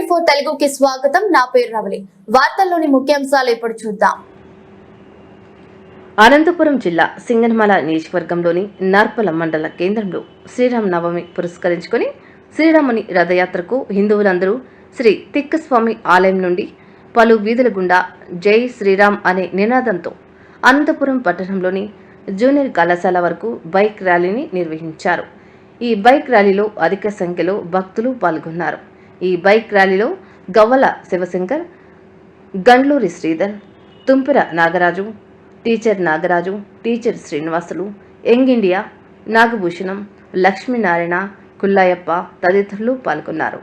24 తెలుగుకి స్వాగతం. నా పేరు రవలి. వార్తల్లోని ముఖ్యాంశాలు ఇప్పుడు చూద్దాం. అనంతపురం జిల్లా సింగనమల నియోజకవర్గంలోని నార్పల మండల కేంద్రంలో శ్రీరామనవమి పురస్కరించుకొని శ్రీరాముని రథయాత్రకు హిందువులందరూ శ్రీ తిక్కస్వామి ఆలయం నుండి పలు వీధుల గుండా జై శ్రీరామ్ అనే నినాదంతో అనంతపురం పట్టణంలోని జూనియర్ కళాశాల వరకు బైక్ ర్యాలీని నిర్వహించారు. ఈ బైక్ ర్యాలీలో అధిక సంఖ్యలో భక్తులు పాల్గొన్నారు. ఈ బైక్ ర్యాలీలో Gavvala Shivashankar, Gandluri Sridhar, Tumpira Nagaraju, teacher Nagaraju, teacher Srinivasulu, young India, Nagabhushanam, Lakshminarayana, Kullayappa తదితరులు పాల్గొన్నారు.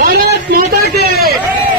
भारत माता की